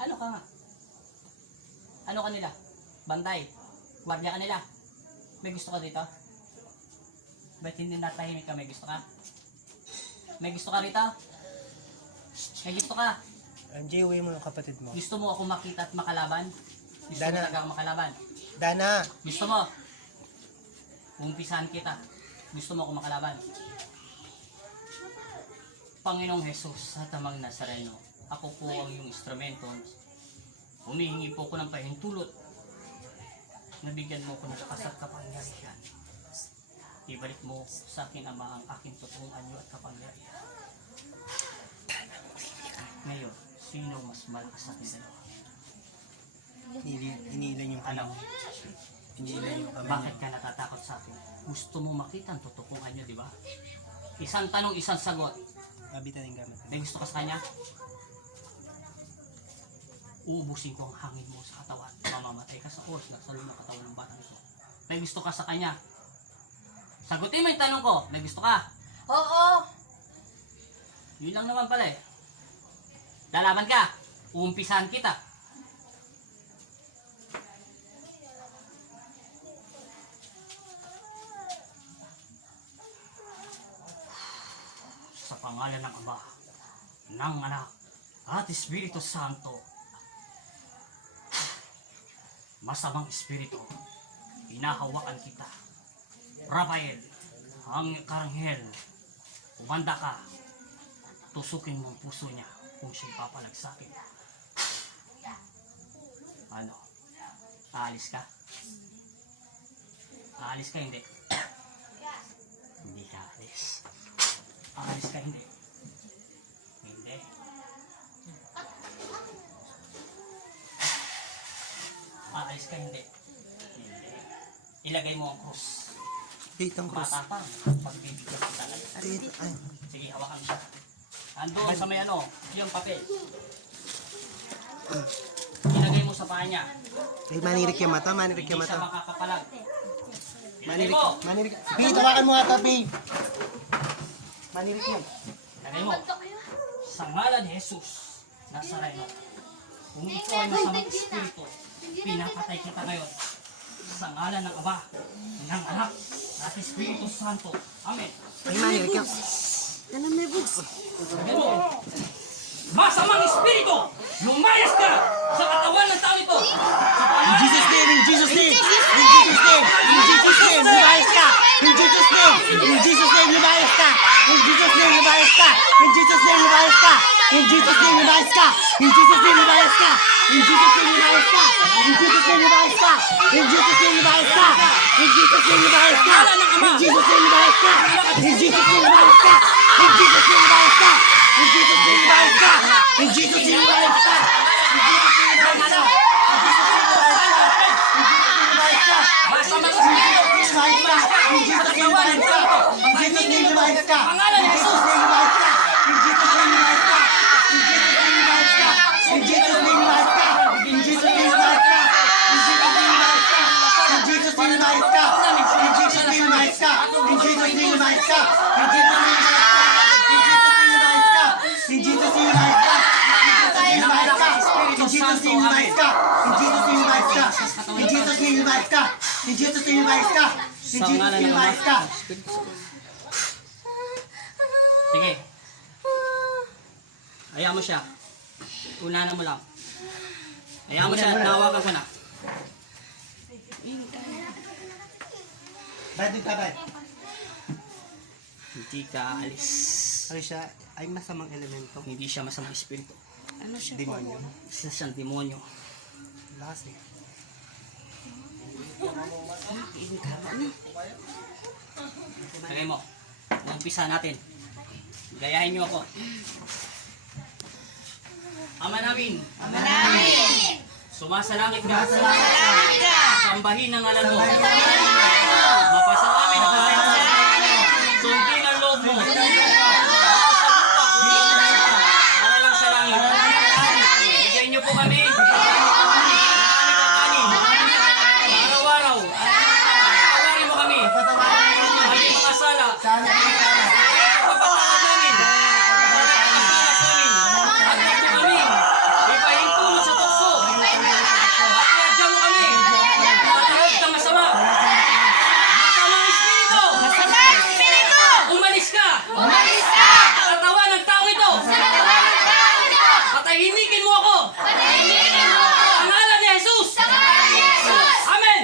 Ano ka nga? Ano kanila? Bantay? Gwardiya kanila? May gusto ka dito? Ba't hindi natahimik ka? May gusto ka? May gusto ka rito? May gusto ka? Anjay, uwi mo yung kapatid mo. Gusto mo ako makita at makalaban? Gusto mo Dana. talaga ako makalaban? Dana! Gusto mo? Umpisahan kita. Gusto mo ako makalaban? Panginoong Jesus sa tamang Nazareno, ako po ang iyong instrumento. Humihingi po ko ng pahintulot. Nabigyan mo ko ng lakas at kapangyarihan. Ibalik mo sa akin, Ama, ang aking totoong anyo at kapangyarihan. Ngayon, sino mas malakas sa akin dalawa? Iniilan yung Ano? Iniilan yung kamay Bakit ka natatakot sa akin? Gusto mo makita ang totoong anyo, di ba? Isang tanong, isang sagot. Mabitan yung gamit. May gusto ka sa kanya? Uubusin ko ang hangin mo sa katawan. Mamamatay ka sa oras na sa loob ng katawan ng batang ito. May gusto ka sa kanya? Sagutin mo yung tanong ko. May gusto ka? Oo. Yun lang naman pala eh. Lalaban ka. Uumpisahan kita. Sa pangalan ng Ama, ng Anak, at Espiritu Santo. Masamang Espiritu, hinahawakan kita. Rafael, ang karanghel, umanda ka. Tusukin mo ang puso niya kung siya'y papalag sa akin. Ano? Aalis ka? Aalis ka, hindi? Hindi ka aalis. Aalis ka, hindi? Hindi. Aalis ka, hindi? Hindi. Ilagay mo ang krus. Dito ang cross. Matapang. Pagbibigyan kita talaga. Dito. Ay. Sige, hawakan siya. Andoon sa may ano, yung papel. Ilagay mo sa paa niya. Ay, manirik yung mata. Manirik Hindi yung siya mata. makakapalag. Ilagay Manirik. mo. Manirik. Babe, tawakan mo nga ito, babe. Manirik yan. Ilagay mo. Sa ngalan ni Jesus Nazareno. Kung ito ay masamang espiritu, pinapatay kita ngayon. Sa ngalan ng Ama, ng Anak, at Espiritu Santo. Amen. Ay, manirik yan. Ilagay mo. Masamang espiritu, lumayas ka sa katawan ng tao ito. Sa In pangalan Jesus' name, in Jesus' name, in Jesus' name, in Jesus' name, lumayas ka! In Jesus' name, in Jesus' name, lumayas ka! In Jesus' name, lumayas ka! In Jesus' name, lumayas ka! In Jesus' name, lumayas ka! In Jesus' name, lumayas ka! In Jesus' name, lumayas ka! In Jesus' name, lumayas ka! In Jesus' name, lumayas ka! In Jesus' name, lumayas ka! In Jesus' name, lumayas ka! In Jesus' name, lumayas ka! In Jesus' name, lumayas ka! In Jesus' name, lumayas ka! In Jesus' name, lumayas ka! masamang espiritu, Lumayas ka! In Jesus' name, lumayas ka! In Jesus' name, lumayas ka! pangalan ni In Jesus. Jesus' name, lumayas ka! In Jesus' name, lumayas ka! In Jesus' name, lumayas ka! In Jesus' name, lumayas ka! In Jesus' name, lumayas ka! In Jesus' name, lumayas ka! In Jesus' name, lumayas ka! In Jesus' name, lumayas ka! In Jesus' name, lumayas ka! In Jesus' name, lumayas ka! In Jesus' name, lumayas ka! In Jesus' name, lumayas ka! In Jesus' name, lumayas ka! In Jesus' name, lumayas ka! Sige. Hayaan mo siya. Unahan mo lang. Hayaan mo siya, nahawakan ko na. Bakit nagtabay? Hindi ka alis. Ano siya? Ay masamang elemento. Hindi siya masamang espiritu. Demonyo. Isa siyang demonyo. Lakas eh. Lagay mo. Umpisa natin. Gayahin niyo ako. Ama namin. Ama namin. Sumasalangit ka. Salamat ka. Sambahin ang ngalan mo. Mapasa amin ang ngalan mo. Sundin ang loob mo. Sa lupa. Para lang sa langit. Bigyan niyo po kami. Araw-araw. Patawarin mo kami. Aming mga sala. Pagpapatawad namin. Mga nagkakasala sa amin. At ito kami. Ipahintulot sa Patahimikin mo ako! Sa pangalan ni Jesus! Amen!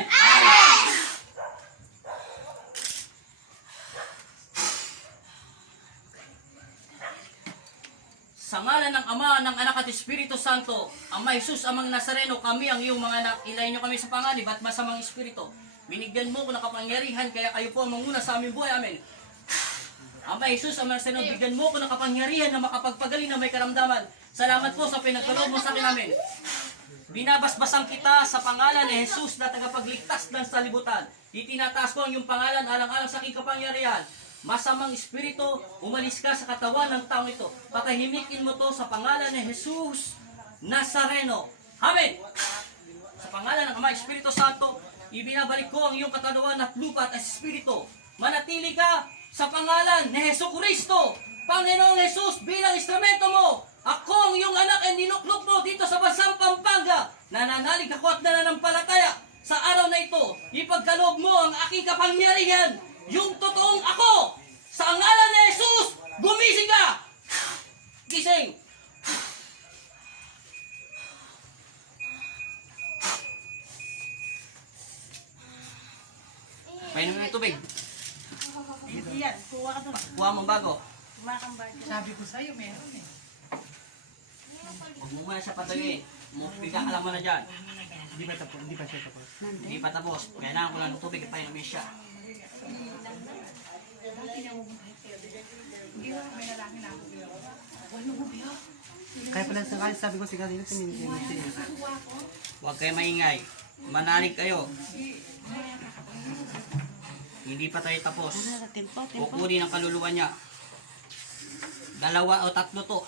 Sa ngalan ng Ama, ng Anak at Espiritu Santo, Ama Jesus, Amang Nazareno, kami ang iyong mga anak, ilayin niyo kami sa panganib at masamang espiritu. Binigyan mo ko ng kapangyarihan, kaya kayo po ang manguna sa aming buhay. Amen. Ama Jesus, Amang Nazareno, bigyan mo ko ng kapangyarihan na makapagpagaling na may karamdaman. Salamat po sa pinagkaloob mo sa akin. Amen. Binabasbasan kita sa pangalan ni Jesus na tagapagligtas ng salibutan. Itinataas ko ang iyong pangalan alang-alang sa aking kapangyarihan. Masamang espiritu, umalis ka sa katawan ng taong ito. Patahimikin mo to sa pangalan ni Jesus Nazareno. Amen! Sa pangalan ng Ama, Espiritu Santo, ibinabalik ko ang iyong katawan at lupa at espiritu. Manatili ka sa pangalan ni Jesucristo. Panginoong Jesus, bilang instrumento mo, ako ang iyong anak ay ninuklok mo dito sa bansang Pampanga. Nananalig ako at nananampalataya. Sa araw na ito, ipagkaloob mo ang aking kapangyarihan. Yung totoong ako, sa ngalan ni Jesus, gumising ka! Gising! Painom mo ng tubig. Hindi yan. Kuha ka doon. Kuha mong bago. Kumakang bagay. Sabi ko sa'yo, meron eh. Huwag mo muna siya patagin. Bigla ka lang muna dyan. Hindi pa tapos, hindi pa siya tapos. Hindi pa tapos. Kailangan ko lang ng tubig at painumin siya. Hindi ko may lalaki na ako. Kaya pala sa kanya, sabi ko si kanina, tingin. Huwag kayo maingay. Manalig kayo. Hindi pa tayo tapos. Kukunin ang kaluluwa niya. 2 o 3 to.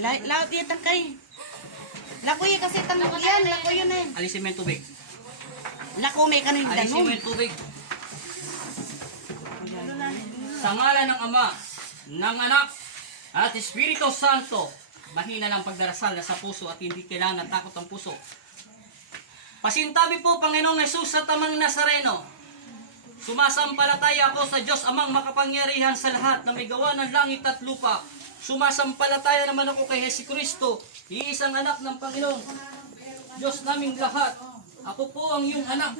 Laot yan tangkay. Lakoy kasi tangkay yan. Lakoy yun eh. Alisin mo yung tubig. Lako may kanil Alisin mo danom. yung tubig. Sa ngalan ng Ama, ng Anak, at Espiritu Santo, mahina lang pagdarasal na sa puso at hindi kailangan takot ang puso. Pasintabi po, Panginoong Jesus sa tamang Nazareno. Sumasampalataya ako sa Diyos Amang makapangyarihan sa lahat na may gawa ng langit at lupa. Sumasampalataya naman ako kay Jesucristo, iisang anak ng Panginoon. Diyos naming lahat, ako po ang iyong anak.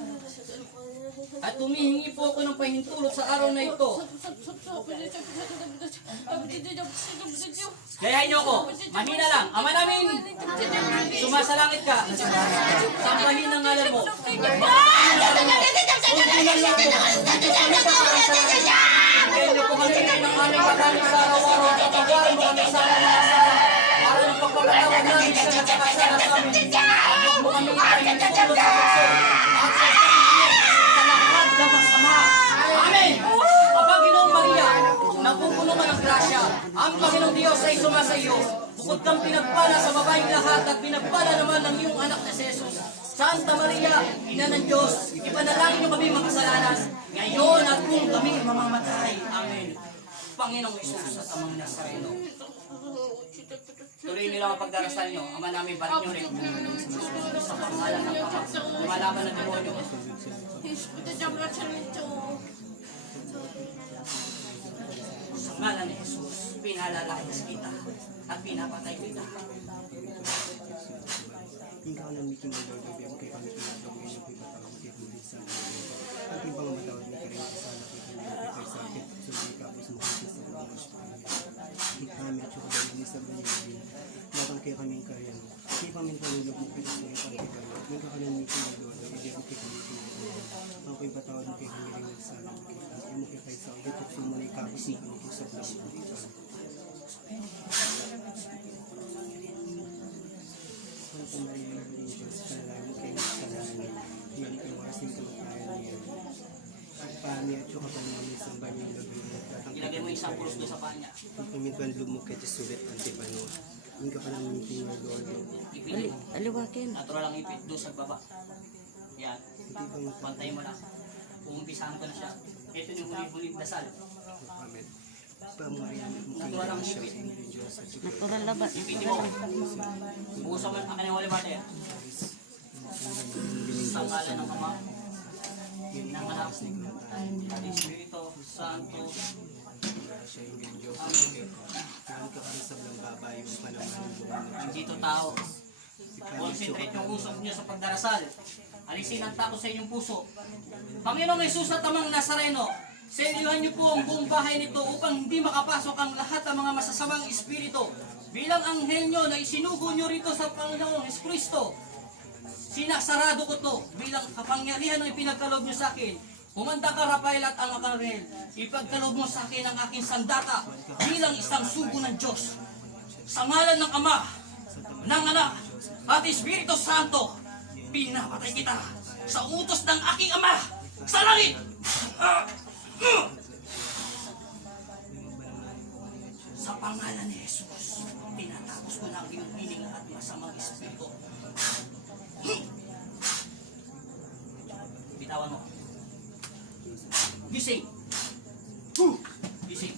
At humihingi po ako ng pahintulot sa araw na ito. Gayahin niyo ako, mahina lang. Ama namin, sumasalangit ka. Sambahin ang ngalan mo. Bigyan niyo po kami ng aming kakanin sa araw-araw at pagkawalan mo kami sa aming nasara. Para ng pagpapatawad namin sa nagkakasala sa amin. Huwag mo kami ipahintulot sa bukso. At sa lahat ng masama. Amen! Aba, Ginoong Maria, napupuno ka ng grasya. Ang Panginoong Diyos ay sumasa iyo. Bukod kang pinagpala sa babaeng lahat at pinagpala naman ng iyong anak na si Jesus. Santa Maria, Ina ng Diyos, ipanalangin niyo kami mga kasalanan, ngayon at kung kami mamamatay. Amen. Panginoong Jesus at Amang Nazareno. Tuloy niyo lang ang pagdarasal niyo. Ama namin, balik niyo rin. Sa pangalan ng Ama, lumalaban ng demonyo. Sa ngalan ni Jesus, pinalalais kita at pinapatay kita. Ikaw lang meeting mo daw, baby. Okay kami pinagawin yung pagkatawag kay Pulisa. Ang ibang matawag ni Karin Kasala kay Pulisa sa akin. Sabi ka po sa mga kisa ng mga Espanya. Ikami at saka daw hindi sa banyan. Bakang kaya kaming kaya. Kaya kami panulog mo kaya sa ipang kaya. Nagkakalang meeting mo daw, hindi ako kay kami pinagawin. Ang ko'y patawad mo kay kami rin nagsala. Ang mo kay Kaisa. Ito sumunay ka ako sa kami sa Pulisa. Santa Maria, Diyos, panalangin kayo sa langit. Yan kayo kasing kamatayan niya. At paano at saka panalangin sa banyo ng gabi. Ilagay mo isang pulos doon sa paa niya. Ipimituan lumok kay Tisulit Antipano. Hindi ka palang meeting ng Lord. Ipili mo. Aliwakin. Natural lang ipit doon sa baba. Yan. Hindi bang Pantay mo lang. Umpisahan ko na siya. Ito yung huli-huling dasal. Amen. Pamarihan mo kayo Natural lang ng ipit. Diyos at saka Natural labat. Ipiti mo. Buusan mo ang kanyang wali bate. Sa ngalan ng Ama, ng Anak, at Espiritu Santo. siya yung Diyos. Amen. Kaya ka rin sa blang babae yung panaman ng Hindi to tao. Concentrate yung usap niyo sa pagdarasal. Alisin ang takot sa inyong puso. Panginoong Jesus at Amang Nazareno, selyuhan niyo po ang buong bahay nito upang hindi makapasok ang lahat ng mga masasamang espiritu. Bilang anghel niyo na isinugo niyo rito sa Panginoong Kristo, sinasarado ko to bilang kapangyarihan ng ipinagkaloob niyo sa akin. Kumanda ka, Rafael at ang Arkanghel, ipagkaloob mo sa akin ang aking sandata bilang isang sugo ng Diyos. Sa ngalan ng Ama, ng Anak, at Espiritu Santo, pinapatay kita sa utos ng aking Ama sa langit. Sa pangalan ni Jesus, tinatapos ko na ang iyong hiling at masamang espiritu. Bitawan mo. Gising. Gising.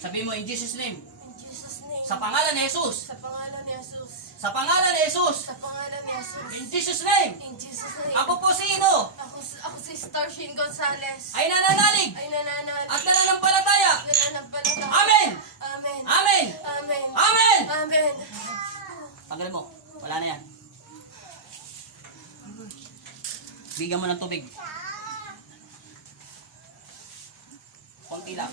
Sabi mo in Jesus' name. In Jesus' name. Sa pangalan ni Jesus. Sa pangalan ni Jesus. Sa pangalan ni Jesus. Sa pangalan ni Jesus. In Jesus' name. In Jesus' name. Ako po sino? Ako si Starshin Gonzalez. Ay nananalig Ay nananalig. at nananampalataya. Nananampalataya. Amen. Amen. Amen. Amen. Amen. Amen. Tanggalin mo. Wala na yan. Bigyan mo ng tubig. Konti lang.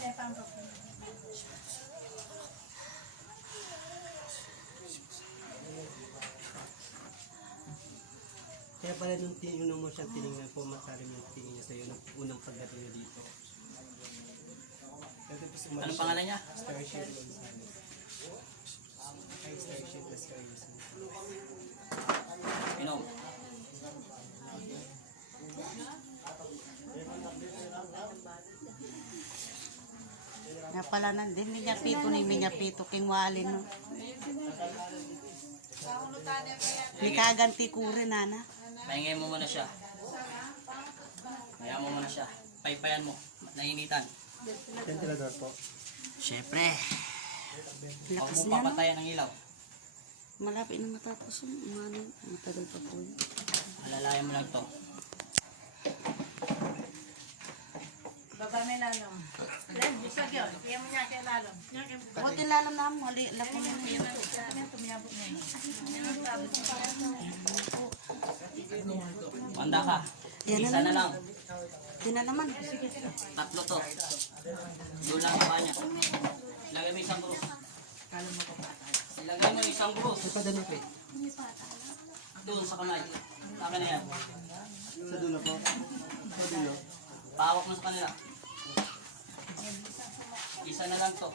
Kaya pala nung tinignan mo siyang tinignan po, matalim yung tingin niya sa'yo nung unang pagdating niya dito. Anong pangalan niya? Starship Gonzalez. Ay, Starship Gonzalez. Inom. Napalanan din niya pito ni minya pito king walin no. Likaganti kure nana. Pahingay mo muna siya. Kaya mo muna siya. Paypayan mo. Nainitan. Ventilador po. Siyempre. Huwag Lakas mo niya no. papatayan ng ilaw. Malapit na matapos yung umano. Matagal pa po yun. Alalayan mo lang to. Baba may lalong. Len, busag yun. Kaya mo niya kay lalong. Buti lalam na mo. Lapo mo na yun. Tumiyabot na yun. Manda ka. Yan na Isa na lang. Yan na naman. Tatlo to. Doon lang ang kanya. Ilagay mo isang krus. Ilagay mo isang krus. Sa padano po. Doon sa kamay. Akin na yan. Sa dulo po. Sa dulo. Pahawak mo sa kanila. Isa na lang to.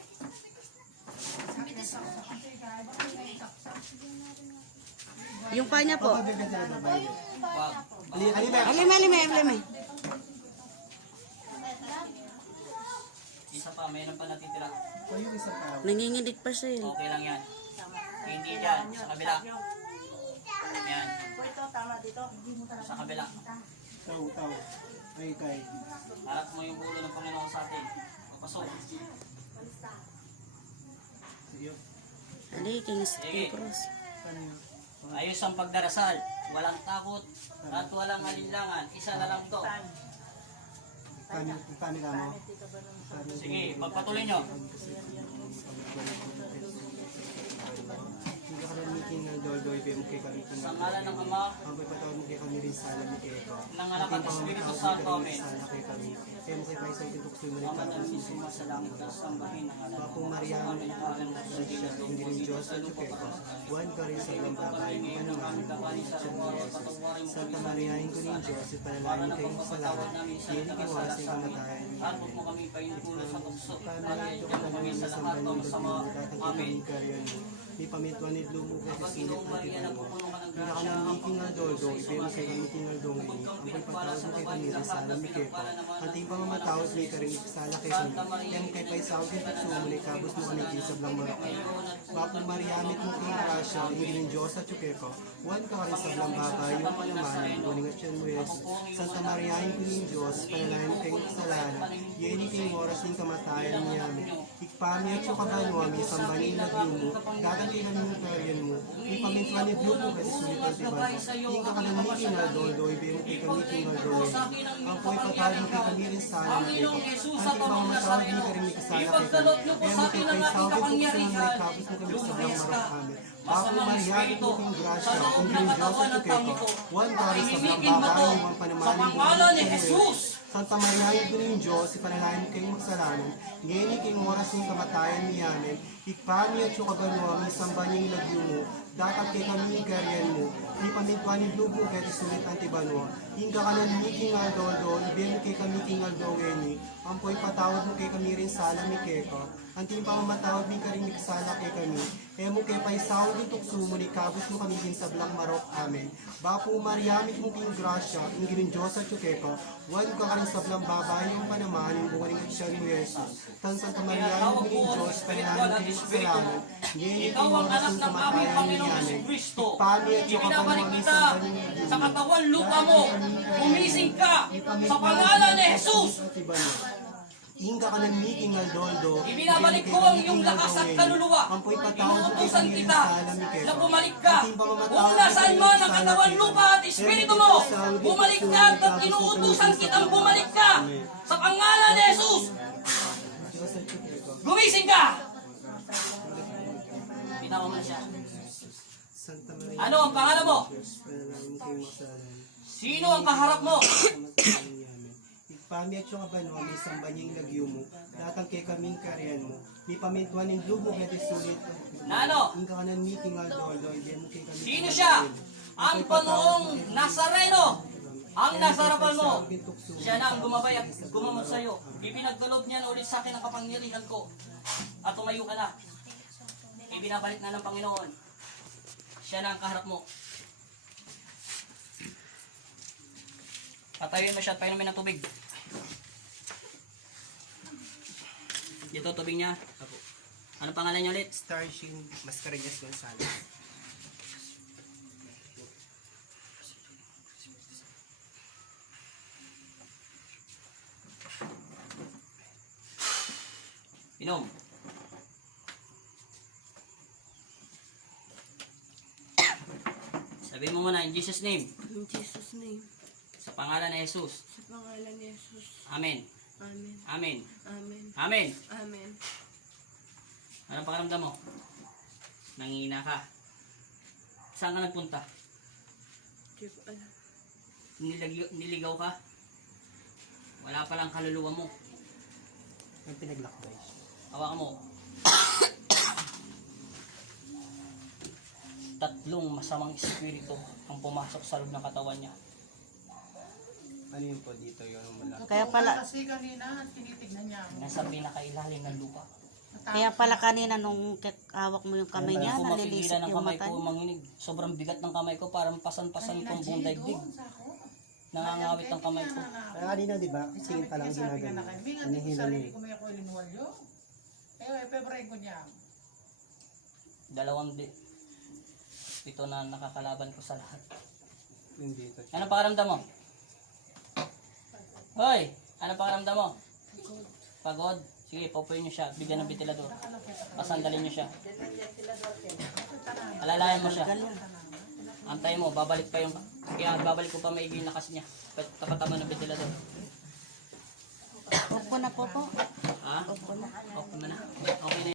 Yung pa niya po. Ventilador ba yun? Wag. Alime. Isa pa. Mayroon pa natitira. O yung isa pa. Nanginginig pa siya yun. Okay lang yan. Hindi dyan. Sa kabila. Yan. Sa kabila. Tao. Ay, kay. Harap mo yung ulo ng Panginoon sa atin. Papasok. Sige. Ali, king cross. Ano yun? Ayos ang pagdarasal. Walang takot at walang alinlangan. Isa na lang to. Kamera mo. Sige, pagpatuloy nyo. Hindi ka rin meeting ng Doldoy, pero kay kamiting Sa ngalan ng Ama, ang pagpatawag mo kay kami rin sa alam ni Eko. ng Anak at Espiritu Santo. Amen. Sana kay kami. Kaya mo kay Paisa yung tukso mo rin Ama tapos. ng sisima sa langit na sambahin ang ngalan Bapong Maria, siya, hindi rin Diyos at Eko. Buwan ka rin sa ibang babay, ano nga, siya ni Jesus. Santa Maria, ko ni Diyos, ipanalangin kayong kasalanan. Hindi kiwas ang kamatayan. At huwag mo kami pahintulot sa tukso. Pamalit Kaya ko dyan mo kami sa lahat ng masama. Amen. Ni pamituan ni Lumo kasi Kapag silit ikaw, ang Maria, tipan mo. napupuno ka ng Hindi ka grasya, nang meeting ng Doldo, ang ibigay mo sa meeting ng Dong ini. Ang pagpatawad mo kay kami sa alam ni Kepo. Ang timbang mga matawad may karing sala kay kami. Yang kay Paisawag yung tukso mo ni kabos mo kanay kisab lang marakay. Bapong Mariamit mo kay Grasya, hindi ng Diyos at Kepo. Buwan ka rin sa blang babay, yung palamanan, uling at siyan mo yes. Santa Maria, yung kuning Diyos, panalangin kayong kasalanan. Yeni ting oras ng kamatayan niya. Ikpami at yung kabanwa, may sambanin na diyo mo. Dagan kay kami karyan mo. Ipamintwan ni Blue mo kasi sulit ang tiba. Ika ka ng meeting na dodo, ibigay mo kay kami king na dodo. Ang po'y patawad mo kay kami rin sana. Ang tibang matawad mo ka rin ni kasala kay kami. Kaya mo kay kay sawit mo sa may kapos mo kami sa blang marok kami. Bako mariyagin mo kong grasya, kung rin Diyos at tukeko. One God sa blang babae, one panamanin mo. Santa Maria, ito rin Diyos, ipanalain mo kayong magsalanan. Ngayon king oras ng kamatayan niyamin. Ikpami at yukabanwa, may samba niyang ilagyo mo. Dapat kay kami karyan mo. Ipamintwa ni Blue mo kaya sulit ang tibanwa. Inga ka ng king aldo, ibigay mo kay kami king aldo weni. Ampoy patawad mo kay kami rin sala mi keko. Ang ting pamamatawad mi ka rin miksala kay kami. Emo kay paisawag ng tukso mo ni kabos mo kami din sa blang marok. Amen. Bapo mariamit mo king grasya, ingirin Diyos at yukeko. Huwag ka ka rin sa blang babae yung panamanin mo kaling at siya mo Yesus. Tan Santa Maria, yung Diyos, panalanan kayo kasalanan. Ngayon Ikaw ang anak ng aming Panginoong Kristo. Ibinabalik kita sa katawan lupa mo. Gumising ka sa pangalan ni Jesus. Inga ka ng meeting aldoldo. Ibinabalik ko ang iyong lakas at kaluluwa. Inuutusan kita na bumalik ka. Kung nasaan man ang katawan lupa at espiritu mo, bumalik ka at inuutusan kitang bumalik ka. Sa pangalan ni Jesus. Gumising ka! Binawa mo na siya. Santa Maria, Ano ang pangalan mo? panalanan kayo kasalanan. Sino ang kaharap mo? Ipami at yung abanwa, may samba niyang lagyo mo. Datang kay kaming karyan mo. May pamintwan ng Blue mo kaya sulit. Na ano? Inga ka ng meeting aldoldo. Ibigay mo kay kami. Sino siya? Ang Panoong Nazareno. Ang nasarapan mo. Siya na ang gumabay at gumamot sa iyo. Ipinagdalob niya ulit sa akin ang kapangyarihan ko. At tumayo ka na. Ibinabalik na ng Panginoon. Siya na ang kaharap mo. Patayuin mo siya at painumin ng tubig. Ito tubig niya. Ano pangalan niya ulit? Starship Mascareñas Gonzales. Inom. Sabihin mo muna, in Jesus' name. In Jesus' name. Sa pangalan ng Jesus. Sa pangalan ni Jesus. Amen. Amen. Amen. Amen. Amen. Amen. Anong pakiramdam mo? Nangihina ka. Saan ka nagpunta? Di ko alam. Niligaw ka? Wala palang kaluluwa mo. Ang pinaglakbay. Hawakan mo. Tatlong masamang espiritu ang pumasok sa loob ng katawan niya. Ano yun po dito yun? Kaya pala, Kasi kanina, tinitignan niya ako. Nasa pinakailalim ng lupa. kaya pala kanina nung hawak mo yung kamay niya, Kung nalilisip mapigilan ng yung kamay mata ko niya. manginig, sobrang bigat ng kamay ko, parang pasan-pasan kong buong daigdig. Nangangawit ang kamay ko. Kaya kanina di ba? Singin pa lang ginagano. Anihila niya. Ko may ako ilinwalyo. Eh, pebrahin ko niya. Dalawang ito na nakakalaban ko sa lahat. Yung dito. Ano pakiramdam mo? Hoy! Ano pakiramdam mo? Pagod? Sige, paupuin niyo siya. Bigyan ng ventilador. Pasandalin niyo siya. Alalayan mo siya. Antay mo, babalik pa yung... Kaya babalik ko pa maigi yung lakas niya. Tapatan mo ng ventilador. Opo na po po. Ha? Opo na. Okay na. Okay na